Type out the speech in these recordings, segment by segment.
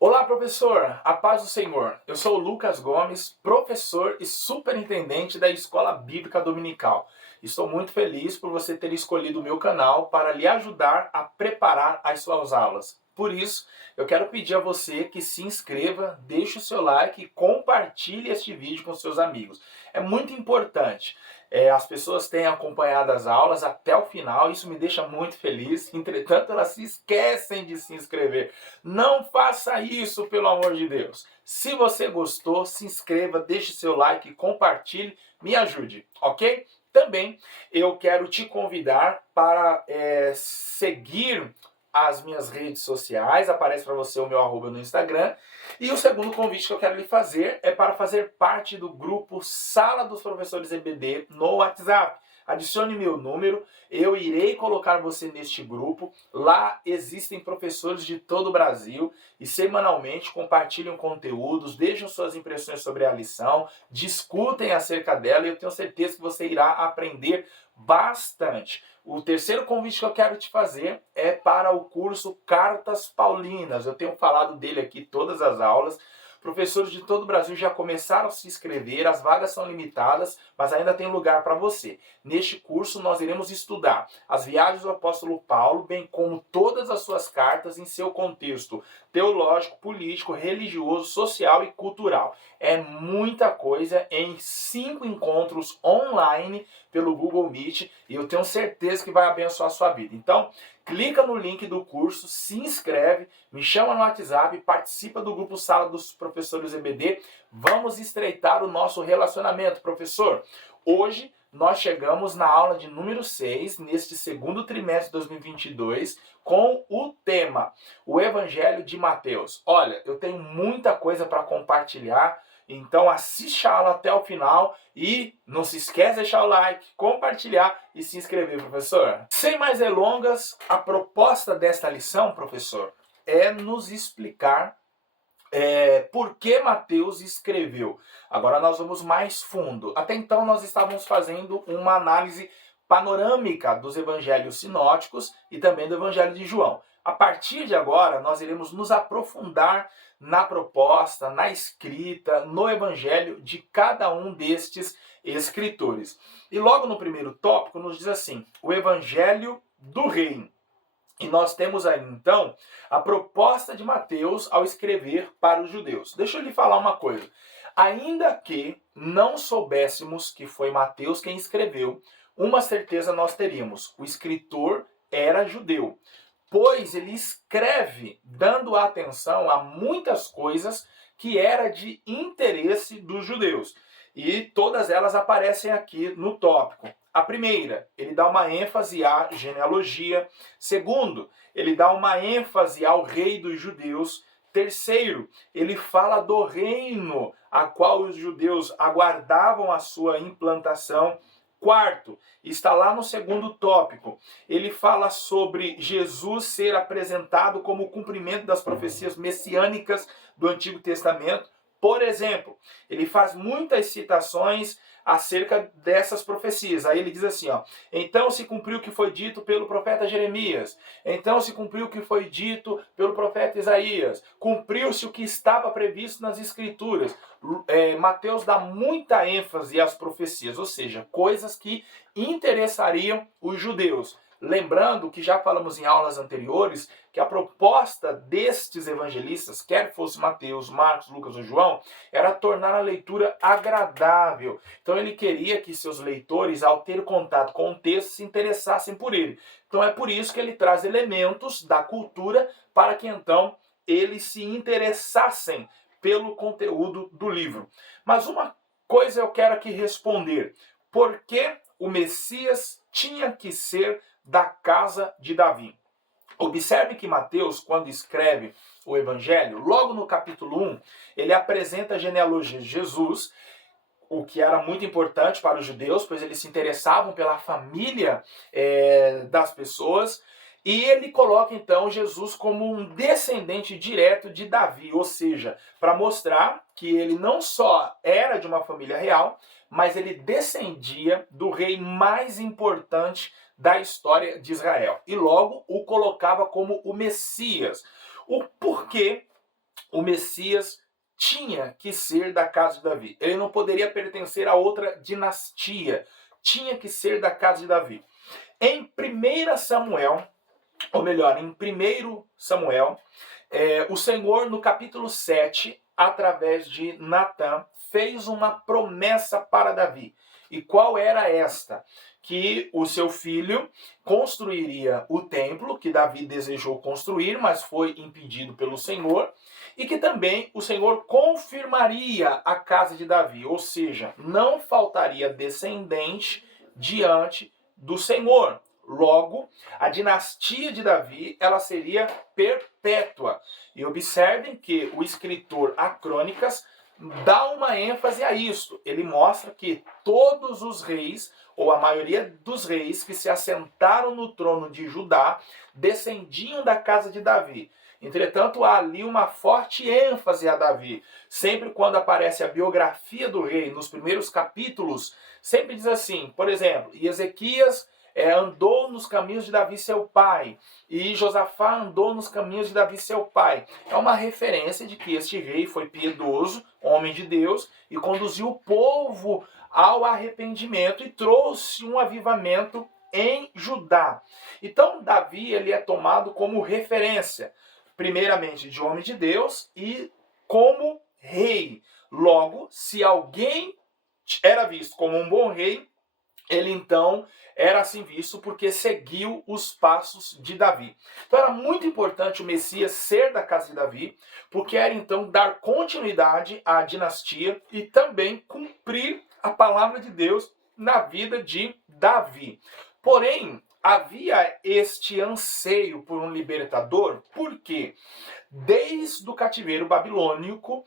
Olá, professor! A paz do Senhor. Eu sou o Lucas Gomes, professor e superintendente da Escola Bíblica Dominical. Estou muito feliz por você ter escolhido o meu canal para lhe ajudar a preparar as suas aulas. Por isso, eu quero pedir a você que se inscreva, deixe o seu like e compartilhe este vídeo com seus amigos. É muito importante. As pessoas têm acompanhado as aulas até o final, isso me deixa muito feliz. Entretanto, elas se esquecem de se inscrever. Não faça isso, pelo amor de Deus. Se você gostou, se inscreva, deixe seu like, compartilhe, me ajude, ok? Também eu quero te convidar para seguir as minhas redes sociais, aparece para você o meu arroba no Instagram. E o segundo convite que eu quero lhe fazer é para fazer parte do grupo Sala dos Professores EBD no WhatsApp. Adicione meu número, eu irei colocar você neste grupo. Lá existem professores de todo o Brasil e semanalmente compartilham conteúdos, deixam suas impressões sobre a lição, discutem acerca dela e eu tenho certeza que você irá aprender bastante. O terceiro convite que eu quero te fazer é para o curso Cartas Paulinas. Eu tenho falado dele aqui todas as aulas. Professores de todo o Brasil já começaram a se inscrever, as vagas são limitadas, mas ainda tem lugar para você. Neste curso nós iremos estudar as viagens do apóstolo Paulo, bem como todas as suas cartas em seu contexto teológico, político, religioso, social e cultural. É muita coisa em 5 encontros online pelo Google Meet e eu tenho certeza que vai abençoar a sua vida. Então, clica no link do curso, se inscreve, me chama no WhatsApp, participa do grupo Sala dos Professores EBD. Vamos estreitar o nosso relacionamento, professor. Hoje nós chegamos na aula de número 6, neste segundo trimestre de 2022, com o tema, o Evangelho de Mateus. Olha, eu tenho muita coisa para compartilhar, então assiste a aula até o final e não se esquece de deixar o like, compartilhar e se inscrever, professor. Sem mais delongas, a proposta desta lição, professor, é nos explicar por que Mateus escreveu. Agora nós vamos mais fundo. Até então nós estávamos fazendo uma análise panorâmica dos evangelhos sinóticos e também do evangelho de João. A partir de agora nós iremos nos aprofundar na proposta, na escrita, no evangelho de cada um destes escritores. E logo no primeiro tópico nos diz assim: o evangelho do reino. E nós temos aí, então, a proposta de Mateus ao escrever para os judeus. Deixa eu lhe falar uma coisa. Ainda que não soubéssemos que foi Mateus quem escreveu, uma certeza nós teríamos: o escritor era judeu, pois ele escreve dando atenção a muitas coisas que era de interesse dos judeus. E todas elas aparecem aqui no tópico. A primeira, ele dá uma ênfase à genealogia. Segundo, ele dá uma ênfase ao rei dos judeus. Terceiro, ele fala do reino a qual os judeus aguardavam a sua implantação. Quarto, está lá no segundo tópico, ele fala sobre Jesus ser apresentado como o cumprimento das profecias messiânicas do Antigo Testamento. Por exemplo, ele faz muitas citações acerca dessas profecias. Aí ele diz assim, ó: então se cumpriu o que foi dito pelo profeta Jeremias. Então se cumpriu o que foi dito pelo profeta Isaías. Cumpriu-se o que estava previsto nas Escrituras. Mateus dá muita ênfase às profecias, ou seja, coisas que interessariam os judeus. Lembrando que já falamos em aulas anteriores que a proposta destes evangelistas, quer fosse Mateus, Marcos, Lucas ou João, era tornar a leitura agradável. Então ele queria que seus leitores, ao ter contato com o texto, se interessassem por ele. Então é por isso que ele traz elementos da cultura para que então eles se interessassem pelo conteúdo do livro. Mas uma coisa eu quero aqui responder: por que o Messias tinha que ser da casa de Davi? Observe que Mateus, quando escreve o Evangelho, logo no capítulo 1, ele apresenta a genealogia de Jesus, o que era muito importante para os judeus, pois eles se interessavam pela família das pessoas, e ele coloca então Jesus como um descendente direto de Davi, ou seja, para mostrar que ele não só era de uma família real, mas ele descendia do rei mais importante da história de Israel. E logo o colocava como o Messias. O porquê o Messias tinha que ser da casa de Davi. Ele não poderia pertencer a outra dinastia. Tinha que ser da casa de Davi. Em 1 Samuel, ou melhor, em 1 Samuel, o Senhor, no capítulo 7, através de Natã, fez uma promessa para Davi. E qual era esta? Que o seu filho construiria o templo que Davi desejou construir, mas foi impedido pelo Senhor, e que também o Senhor confirmaria a casa de Davi, ou seja, não faltaria descendente diante do Senhor. Logo, a dinastia de Davi, ela seria perpétua. E observem que o escritor A Crônicas dá uma ênfase a isso. Ele mostra que todos os reis, ou a maioria dos reis que se assentaram no trono de Judá, descendiam da casa de Davi. Entretanto, há ali uma forte ênfase a Davi. Sempre quando aparece a biografia do rei, nos primeiros capítulos, sempre diz assim, por exemplo, Ezequias andou nos caminhos de Davi, seu pai, e Josafá andou nos caminhos de Davi, seu pai. É uma referência de que este rei foi piedoso, homem de Deus, e conduziu o povo ao arrependimento e trouxe um avivamento em Judá. Então, Davi ele é tomado como referência, primeiramente de homem de Deus e como rei. Logo, se alguém era visto como um bom rei, ele então era assim visto porque seguiu os passos de Davi. Então era muito importante o Messias ser da casa de Davi, porque era então dar continuidade à dinastia e também cumprir a palavra de Deus na vida de Davi. Porém, havia este anseio por um libertador, porque desde o cativeiro babilônico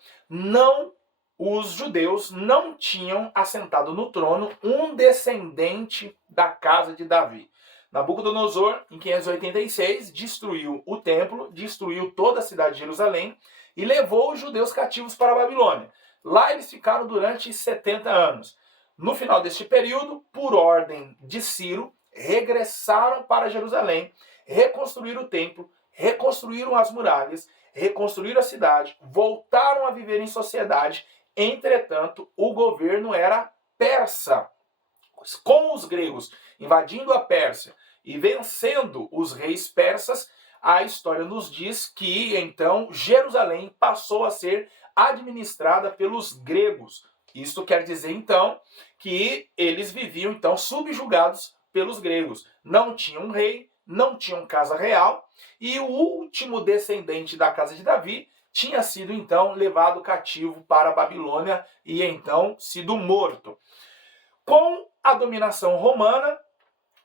os judeus não tinham assentado no trono um descendente da casa de Davi. Nabucodonosor, em 586, destruiu o templo, destruiu toda a cidade de Jerusalém e levou os judeus cativos para a Babilônia. Lá eles ficaram durante 70 anos. No final deste período, por ordem de Ciro, regressaram para Jerusalém, reconstruíram o templo, reconstruíram as muralhas, reconstruíram a cidade, voltaram a viver em sociedade. Entretanto, o governo era persa. Com os gregos invadindo a Pérsia e vencendo os reis persas, a história nos diz que então Jerusalém passou a ser administrada pelos gregos. Isto quer dizer então que eles viviam então subjugados pelos gregos. Não tinham um rei, não tinham casa real, e o último descendente da casa de Davi tinha sido então levado cativo para a Babilônia e então sido morto. Com a dominação romana,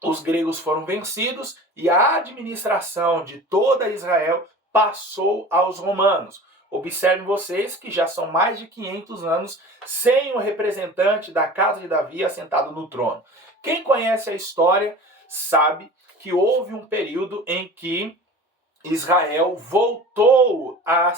os gregos foram vencidos e a administração de toda Israel passou aos romanos. Observem vocês que já são mais de 500 anos sem o representante da casa de Davi assentado no trono. Quem conhece a história sabe que houve um período em que Israel voltou a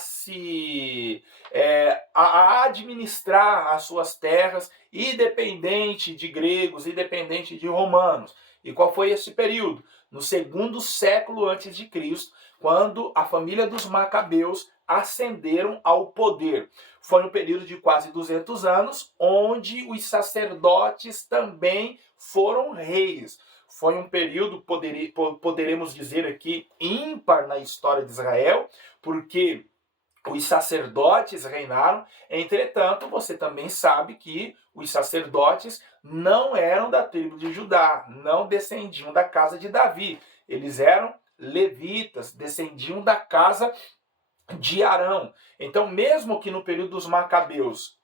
administrar as suas terras, independente de gregos, independente de romanos. E qual foi esse período? No 2º século antes de Cristo, quando a família dos Macabeus ascenderam ao poder. Foi um período de quase 200 anos, onde os sacerdotes também foram reis. Foi um período, poderemos dizer aqui, ímpar na história de Israel, porque os sacerdotes reinaram. Entretanto, você também sabe que os sacerdotes não eram da tribo de Judá, não descendiam da casa de Davi. Eles eram levitas, descendiam da casa de Arão. Então, mesmo que no período dos Macabeus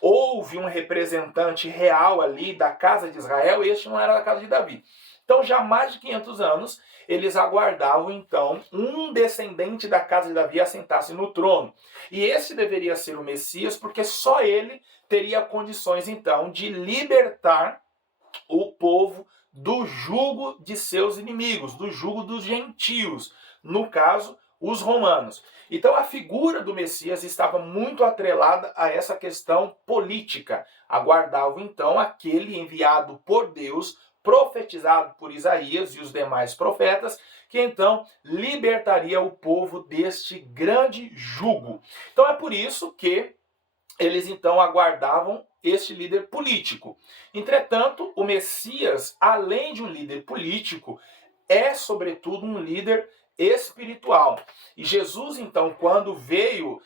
houve um representante real ali da casa de Israel, este não era da casa de Davi. Então, já há mais de 500 anos, eles aguardavam, então, um descendente da casa de Davi assentasse no trono. E esse deveria ser o Messias, porque só ele teria condições, então, de libertar o povo do jugo de seus inimigos, do jugo dos gentios. No caso, os romanos. Então a figura do Messias estava muito atrelada a essa questão política. Aguardavam então aquele enviado por Deus profetizado por Isaías e os demais profetas, que então libertaria o povo deste grande jugo. Então é por isso que eles então aguardavam este líder político. Entretanto, o Messias, além de um líder político, é sobretudo um líder espiritual. E Jesus, então, quando veio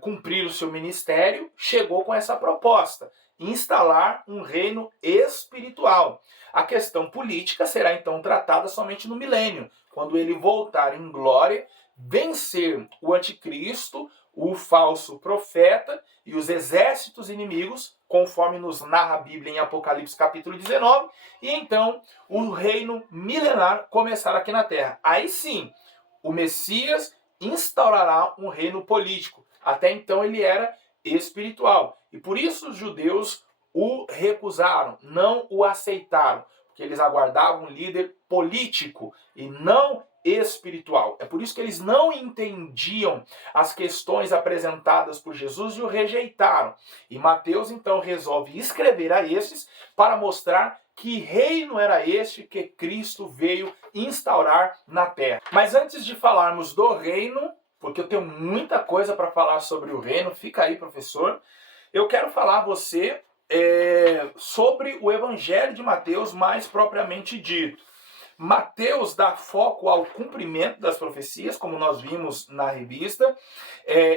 cumprir o seu ministério, chegou com essa proposta: instalar um reino espiritual. A questão política será então tratada somente no milênio, quando ele voltar em glória, vencer o anticristo, o falso profeta e os exércitos inimigos, conforme nos narra a Bíblia em Apocalipse capítulo 19, e então o reino milenar começará aqui na Terra. Aí sim, o Messias instaurará um reino político. Até então ele era espiritual. E por isso os judeus o recusaram, não o aceitaram, porque eles aguardavam um líder político e não espiritual. É por isso que eles não entendiam as questões apresentadas por Jesus e o rejeitaram. E Mateus então resolve escrever a estes para mostrar que reino era este que Cristo veio instaurar na terra. Mas antes de falarmos do reino, porque eu tenho muita coisa para falar sobre o reino, fica aí, professor, eu quero falar a você sobre o Evangelho de Mateus, mais propriamente dito. Mateus dá foco ao cumprimento das profecias, como nós vimos na revista.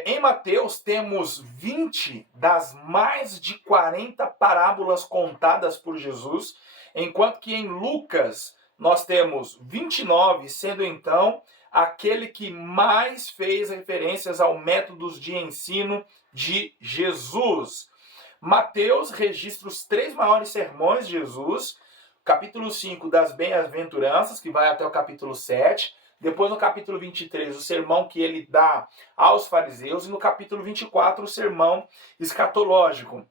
Em Mateus temos 20 das mais de 40 parábolas contadas por Jesus, enquanto que em Lucas nós temos 29, sendo então aquele que mais fez referências aos métodos de ensino de Jesus. Mateus registra os 3 maiores sermões de Jesus: capítulo 5 das bem-aventuranças, que vai até o capítulo 7. Depois, no capítulo 23, o sermão que ele dá aos fariseus. E no capítulo 24, o sermão escatológico.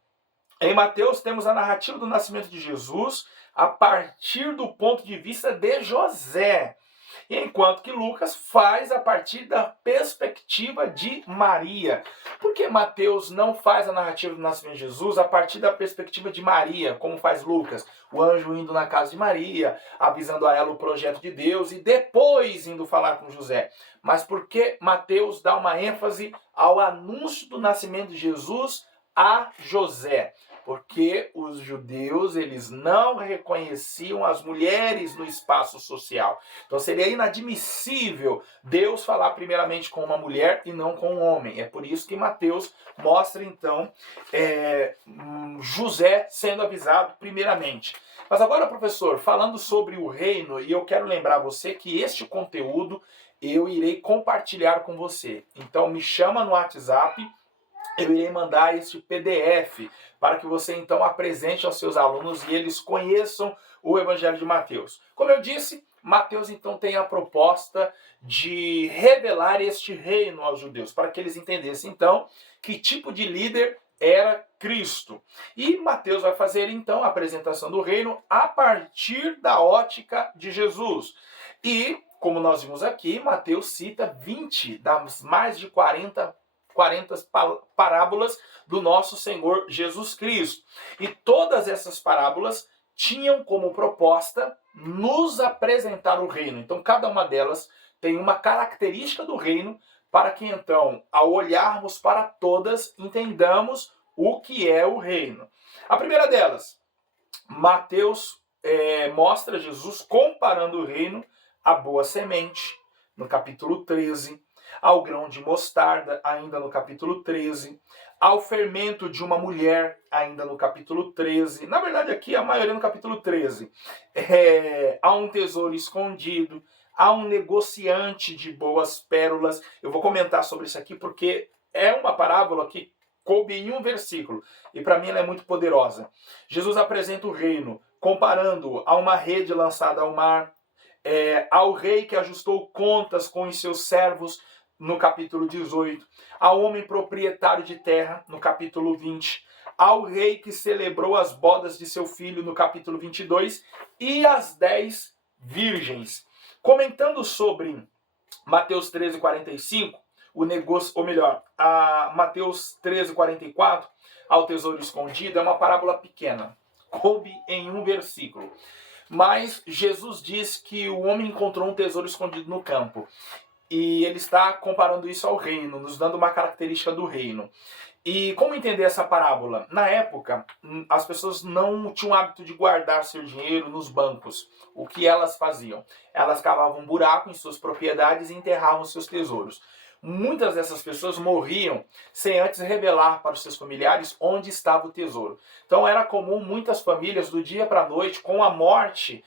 Em Mateus, temos a narrativa do nascimento de Jesus a partir do ponto de vista de José, enquanto que Lucas faz a partir da perspectiva de Maria. Por que Mateus não faz a narrativa do nascimento de Jesus a partir da perspectiva de Maria, como faz Lucas? O anjo indo na casa de Maria, avisando a ela o projeto de Deus e depois indo falar com José. Mas por que Mateus dá uma ênfase ao anúncio do nascimento de Jesus a José? Porque os judeus, eles não reconheciam as mulheres no espaço social. Então seria inadmissível Deus falar primeiramente com uma mulher e não com um homem. É por isso que Mateus mostra então José sendo avisado primeiramente. Mas agora, professor, falando sobre o reino, e eu quero lembrar você que este conteúdo eu irei compartilhar com você. Então me chama no WhatsApp. Eu irei mandar este PDF para que você então apresente aos seus alunos e eles conheçam o Evangelho de Mateus. Como eu disse, Mateus então tem a proposta de revelar este reino aos judeus, para que eles entendessem então que tipo de líder era Cristo. E Mateus vai fazer então a apresentação do reino a partir da ótica de Jesus. E, como nós vimos aqui, Mateus cita 20 das mais de 40 parábolas do nosso Senhor Jesus Cristo. E todas essas parábolas tinham como proposta nos apresentar o reino. Então, cada uma delas tem uma característica do reino para que, então, ao olharmos para todas, entendamos o que é o reino. A primeira delas, Mateus mostra Jesus comparando o reino à boa semente, no capítulo 13, ao grão de mostarda, ainda no capítulo 13, ao fermento de uma mulher, ainda no capítulo 13. Na verdade, aqui a maioria no capítulo 13. Há um tesouro escondido, há um negociante de boas pérolas. Eu vou comentar sobre isso aqui porque é uma parábola que coube em um versículo e para mim ela é muito poderosa. Jesus apresenta o reino comparando a uma rede lançada ao mar, ao rei que ajustou contas com os seus servos, no capítulo 18, ao homem proprietário de terra, no capítulo 20, ao rei que celebrou as bodas de seu filho, no capítulo 22, e as 10 virgens. Comentando sobre Mateus 13, 45, o negócio, ou melhor, a Mateus 13, 44, ao tesouro escondido, é uma parábola pequena, coube em um versículo. Mas Jesus diz que o homem encontrou um tesouro escondido no campo. E ele está comparando isso ao reino, nos dando uma característica do reino. E como entender essa parábola? Na época, as pessoas não tinham o hábito de guardar seu dinheiro nos bancos. O que elas faziam? Elas cavavam um buraco em suas propriedades e enterravam seus tesouros. Muitas dessas pessoas morriam sem antes revelar para os seus familiares onde estava o tesouro. Então era comum muitas famílias, do dia para a noite, com a morte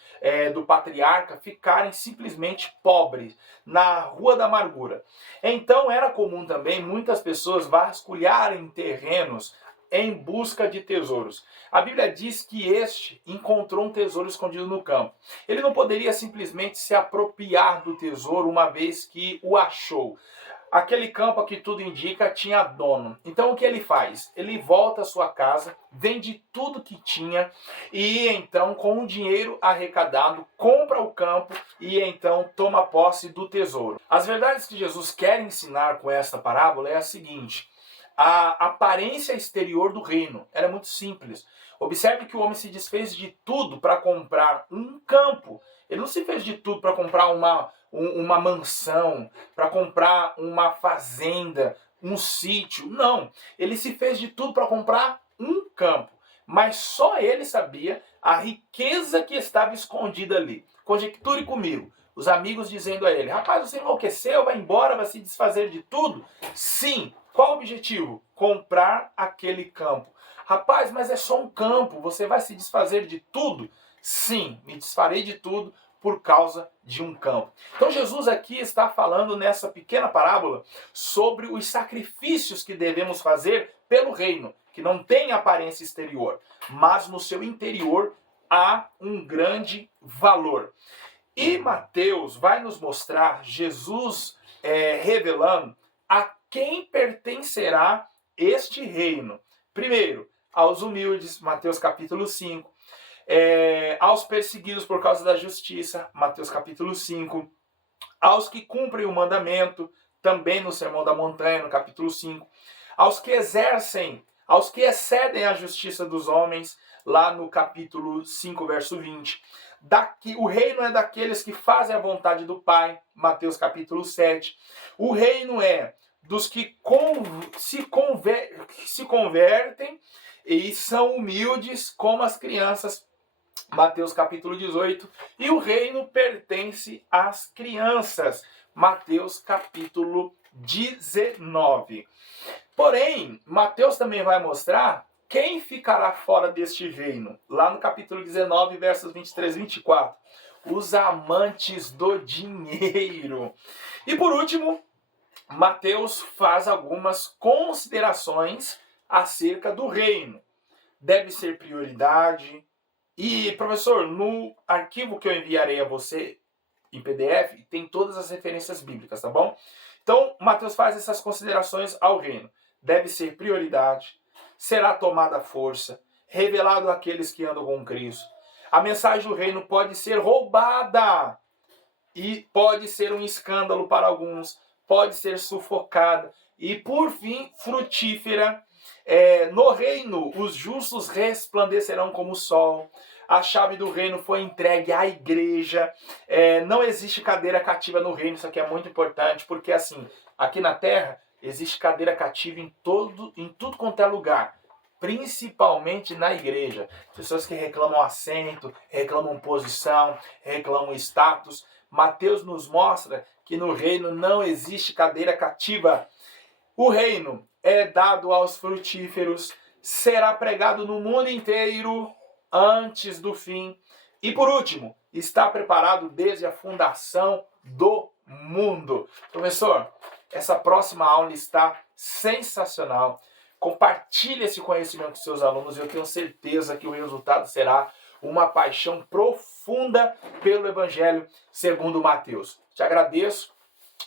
do patriarca, ficarem simplesmente pobres, na rua da amargura. Então era comum também muitas pessoas vasculharem terrenos em busca de tesouros. A Bíblia diz que este encontrou um tesouro escondido no campo. Ele não poderia simplesmente se apropriar do tesouro uma vez que o achou. Aquele campo, que tudo indica, tinha dono. Então o que ele faz? Ele volta à sua casa, vende tudo que tinha e então, com o dinheiro arrecadado, compra o campo e então toma posse do tesouro. As verdades que Jesus quer ensinar com esta parábola é a seguinte: a aparência exterior do reino era muito simples. Observe que o homem se desfez de tudo para comprar um campo. Ele não se fez de tudo para comprar uma mansão, para comprar uma fazenda, um sítio. Não. Ele se fez de tudo para comprar um campo. Mas só ele sabia a riqueza que estava escondida ali. Conjecture comigo. Os amigos dizendo a ele: rapaz, você enlouqueceu, vai embora, vai se desfazer de tudo? Sim. Qual o objetivo? Comprar aquele campo. Rapaz, mas é só um campo, você vai se desfazer de tudo? Sim, me desfarei de tudo por causa de um campo. Então Jesus aqui está falando nessa pequena parábola sobre os sacrifícios que devemos fazer pelo reino, que não tem aparência exterior, mas no seu interior há um grande valor. E Mateus vai nos mostrar Jesus revelando a quem pertencerá este reino. Primeiro, aos humildes, Mateus capítulo 5. Aos perseguidos por causa da justiça, Mateus capítulo 5. Aos que cumprem o mandamento, também no Sermão da Montanha, no capítulo 5. Aos que exercem, aos que excedem a justiça dos homens, lá no capítulo 5, verso 20. O reino é daqueles que fazem a vontade do Pai, Mateus capítulo 7. O reino é dos que se convertem e são humildes como as crianças, Mateus capítulo 18. E o reino pertence às crianças, Mateus capítulo 19. Porém, Mateus também vai mostrar quem ficará fora deste reino, lá no capítulo 19, versos 23 e 24. Os amantes do dinheiro. E por último, Mateus faz algumas considerações acerca do reino. Deve ser prioridade. E, professor, no arquivo que eu enviarei a você em PDF, tem todas as referências bíblicas, tá bom? Então, Mateus faz essas considerações ao reino. Deve ser prioridade, será tomada à força, revelado àqueles que andam com Cristo. A mensagem do reino pode ser roubada e pode ser um escândalo para alguns, pode ser sufocada e, por fim, frutífera. No reino, os justos resplandecerão como o sol. A chave do reino foi entregue à igreja. Não existe cadeira cativa no reino. Isso aqui é muito importante, porque assim, aqui na terra existe cadeira cativa em tudo quanto é lugar, principalmente na igreja. Pessoas que reclamam assento, reclamam posição, reclamam status. Mateus nos mostra que no reino não existe cadeira cativa. O reino é dado aos frutíferos, será pregado no mundo inteiro antes do fim. E por último, está preparado desde a fundação do mundo. Professor, essa próxima aula está sensacional. Compartilhe esse conhecimento com seus alunos e eu tenho certeza que o resultado será uma paixão profunda pelo Evangelho segundo Mateus. Te agradeço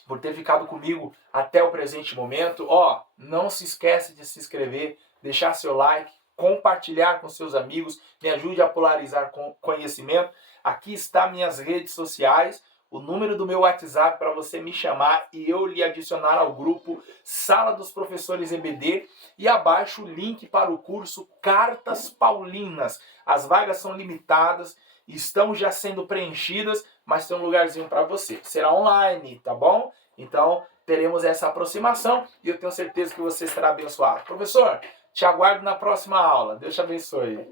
por ter ficado comigo até o presente momento. Não se esquece de se inscrever, deixar seu like, compartilhar com seus amigos, me ajude a polarizar conhecimento. Aqui está minhas redes sociais, o número do meu WhatsApp para você me chamar e eu lhe adicionar ao grupo Sala dos Professores EBD, e abaixo o link para o curso Cartas Paulinas. As vagas são limitadas estão já sendo preenchidas, mas tem um lugarzinho para você. Será online, tá bom? Então, teremos essa aproximação e eu tenho certeza que você será abençoado. Professor, te aguardo na próxima aula. Deus te abençoe.